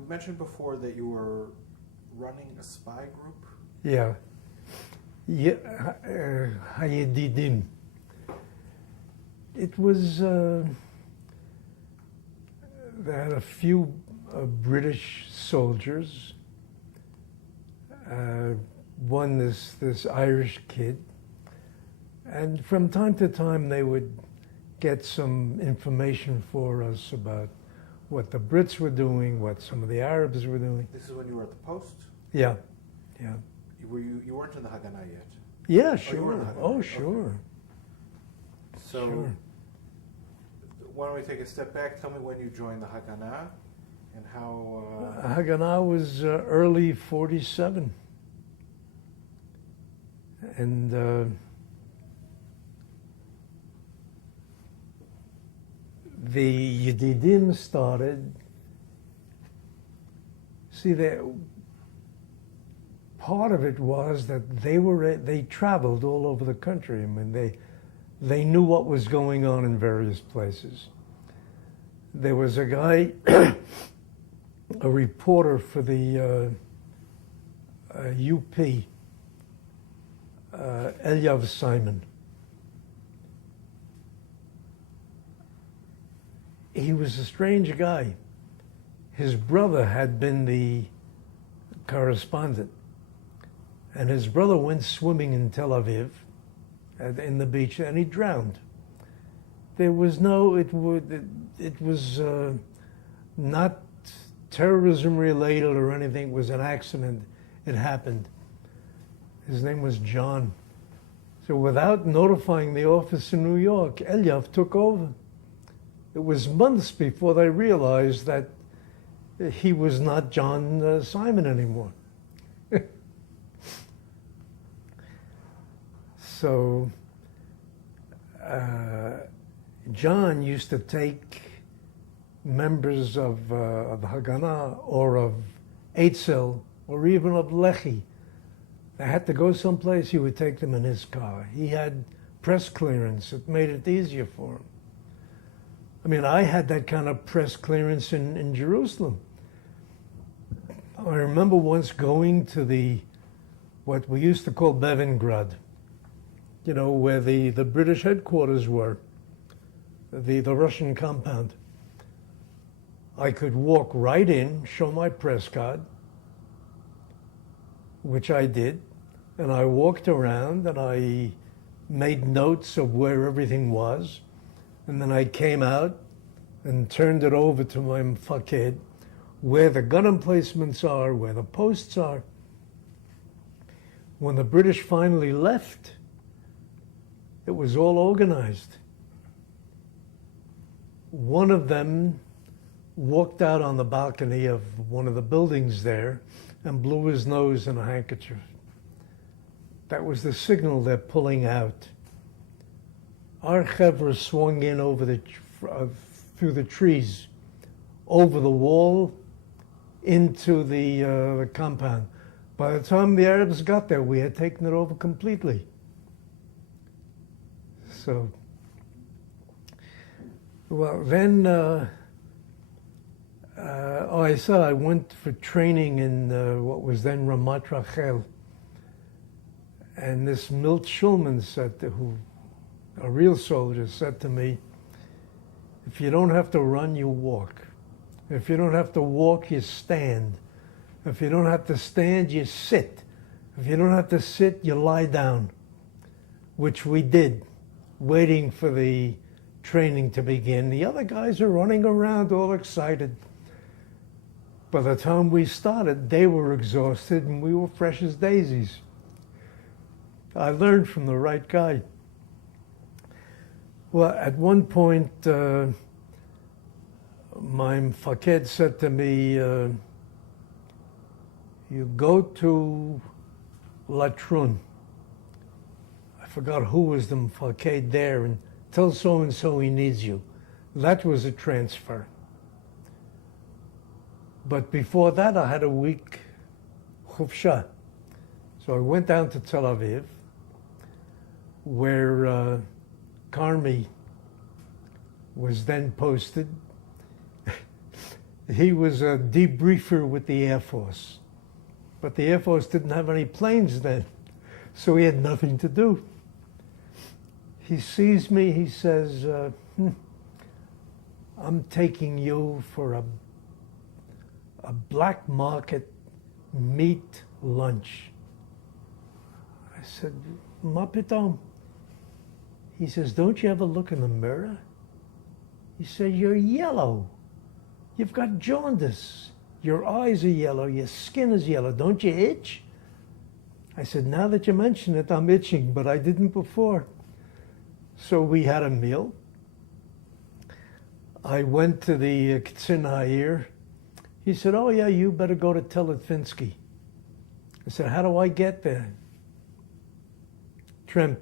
You mentioned before that you were running a spy group. Yeah. Yeah, Hayedidim. It was, they had a few British soldiers, one this Irish kid, and from time to time they would get some information for us about what the Brits were doing, what some of the Arabs were doing. This is when you were at the Post? Yeah, yeah. You weren't in the Haganah yet? Yeah, Oh, sure. you were in the Haganah. Oh, sure. Okay. So, Sure. why don't we take a step back? Tell me when you joined the Haganah and how... Haganah was early 47. And the Yedidim started, see, part of it was that they traveled all over the country. I mean, they knew what was going on in various places. There was a guy, a reporter for the UP, Elyav Simon. He was a strange guy. His brother had been the correspondent, and his brother went swimming in Tel Aviv, in the beach, and he drowned. There was no, it was not terrorism related or anything. It was an accident. It happened. His name was John. So without notifying the office in New York, Elyav took over. It was months before they realized that he was not John Simon anymore. So John used to take members of the Haganah or of Eitzel or even of Lehi. They had to go someplace, he would take them in his car. He had press clearance. It made it easier for him. I mean, I had that kind of press clearance in Jerusalem. I remember once going to what we used to call Bevingrad, you know, where the British headquarters were, the Russian compound. I could walk right in, show my press card, which I did, and I walked around and I made notes of where everything was, and then I came out and turned it over to my mfaked, where the gun emplacements are, where the posts are. When the British finally left, it was all organized. One of them walked out on the balcony of one of the buildings there and blew his nose in a handkerchief. That was the signal they're pulling out. Our chevra swung in over through the trees, over the wall, into the compound. By the time the Arabs got there, we had taken it over completely. So, well, then, I said I went for training in what was then Ramat Rachel. And this Milt Schulman said, a real soldier, said to me, if you don't have to run, you walk. If you don't have to walk, you stand. If you don't have to stand, you sit. If you don't have to sit, you lie down, which we did, waiting for the training to begin. The other guys are running around all excited. By the time we started, they were exhausted and we were fresh as daisies. I learned from the right guy. Well, at one point, my mfaked said to me, you go to Latrun. I forgot who was the mfaked there, and tell so-and-so he needs you. That was a transfer. But before that, I had a week chufsha. So I went down to Tel Aviv, where Carmi was then posted. he was a debriefer with the Air Force. But the Air Force didn't have any planes then, so he had nothing to do. He sees me, he says, I'm taking you for a black market meat lunch. I said, Ma pitom. He says, don't you ever look in the mirror? He said, you're yellow. You've got jaundice. Your eyes are yellow. Your skin is yellow. Don't you itch? I said, now that you mention it, I'm itching, but I didn't before. So we had a meal. I went to the K'tzin Ha'ir. He said, oh yeah, you better go to Telitvinsky. I said, how do I get there? Tramp,